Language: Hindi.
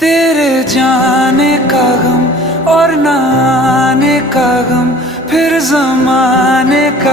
तेरे जाने का गम और ना आने का गम, फिर जमाने का